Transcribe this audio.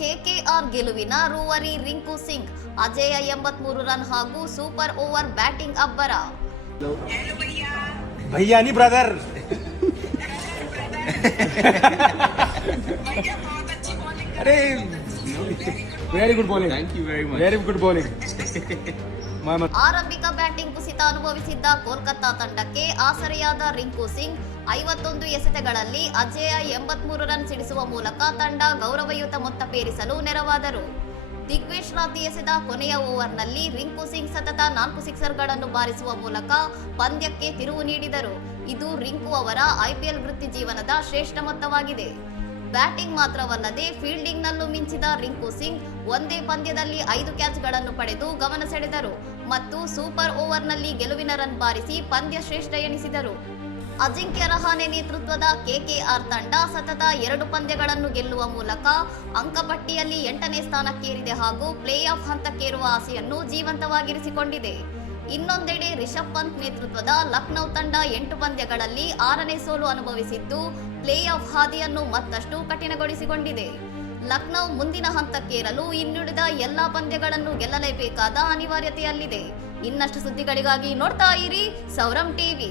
KKR ಗೆಲುವಿನ ರೂವಾರಿ Rinku Singh, ಅಜೇಯ 83 run ಹಾಗೂ ಸೂಪರ್ ಓವರ್ ಬ್ಯಾಟಿಂಗ್ ಅಬ್ಬರ. भैया नहीं ब्रदर. अरे very good bowling. Thank you very much. Very good bowling. ಆರಂಭಿಕ ಬ್ಯಾಟಿಂಗ್ ಕುಸಿತ ಅನುಭವಿಸಿದ್ದ ಕೋಲ್ಕತ್ತಾ ತಂಡಕ್ಕೆ ಆಸರೆಯಾದ ರಿಂಕು ಸಿಂಗ್ 51 ಎಸೆತಗಳಲ್ಲಿ ಅಜೇಯ 83 ರನ್ ಸಿಡಿಸುವ ಮೂಲಕ ತಂಡ ಗೌರವಯುತ ಮೊತ್ತಪೇರಿಸಲು ನೆರವಾದರು. ದಿಗ್ವೇಶ್ ರಾತಿ ಎಸೆದ ಕೊನೆಯ ಓವರ್ನಲ್ಲಿ ರಿಂಕು ಸಿಂಗ್ ಸತತ 4 ಸಿಕ್ಸರ್ಗಳನ್ನು ಬಾರಿಸುವ ಮೂಲಕ ಪಂದ್ಯಕ್ಕೆ ತಿರುವು ನೀಡಿದರು. ಇದು ರಿಂಕು ಅವರ ಐಪಿಎಲ್ ವೃತ್ತಿ ಜೀವನದ ಶ್ರೇಷ್ಠ ಮೊತ್ತವಾಗಿದೆ. ಬ್ಯಾಟಿಂಗ್ ಮಾತ್ರವಲ್ಲದೆ ಫೀಲ್ಡಿಂಗ್ನಲ್ಲೂ ಮಿಂಚಿದ ರಿಂಕು ಸಿಂಗ್ ಒಂದೇ ಪಂದ್ಯದಲ್ಲಿ 5 ಕ್ಯಾಚ್ಗಳನ್ನು ಪಡೆದು ಗಮನ ಸೆಳೆದರು ಮತ್ತು ಸೂಪರ್ ಓವರ್ನಲ್ಲಿ ಗೆಲುವಿನ ರನ್ ಬಾರಿಸಿ ಪಂದ್ಯ ಶ್ರೇಷ್ಠ ಎನಿಸಿದರು. ಅಜಿಂಕ್ಯ ರಹಾನೆ ನೇತೃತ್ವದ ಕೆಕೆಆರ್ ತಂಡ ಸತತ 2 ಪಂದ್ಯಗಳನ್ನು ಗೆಲ್ಲುವ ಮೂಲಕ ಅಂಕಪಟ್ಟಿಯಲ್ಲಿ 8ನೇ ಸ್ಥಾನಕ್ಕೇರಿದೆ ಹಾಗೂ ಪ್ಲೇ ಆಫ್ ಹಂತಕ್ಕೇರುವ ಆಸೆಯನ್ನು ಜೀವಂತವಾಗಿರಿಸಿಕೊಂಡಿದೆ. ಇನ್ನೊಂದೆಡೆ ರಿಷಬ್ ಪಂತ್ ನೇತೃತ್ವದ ಲಕ್ನೌ ತಂಡ 8 ಪಂದ್ಯಗಳಲ್ಲಿ 6ನೇ ಸೋಲು ಅನುಭವಿಸಿದ್ದು ಪ್ಲೇ ಆಫ್ ಹಾದಿಯನ್ನು ಮತ್ತಷ್ಟು ಕಠಿಣಗೊಳಿಸಿಕೊಂಡಿದೆ. ಲಕ್ನೌ ಮುಂದಿನ ಹಂತಕ್ಕೇರಲು ಇನ್ನುಳಿದ ಎಲ್ಲಾ ಪಂದ್ಯಗಳನ್ನು ಗೆಲ್ಲಲೇಬೇಕಾದ ಅನಿವಾರ್ಯತೆಯಲ್ಲಿದೆ. ಇನ್ನಷ್ಟು ಸುದ್ದಿಗಳಿಗಾಗಿ ನೋಡ್ತಾ ಇರಿ ಸೌರಂ ಟಿವಿ.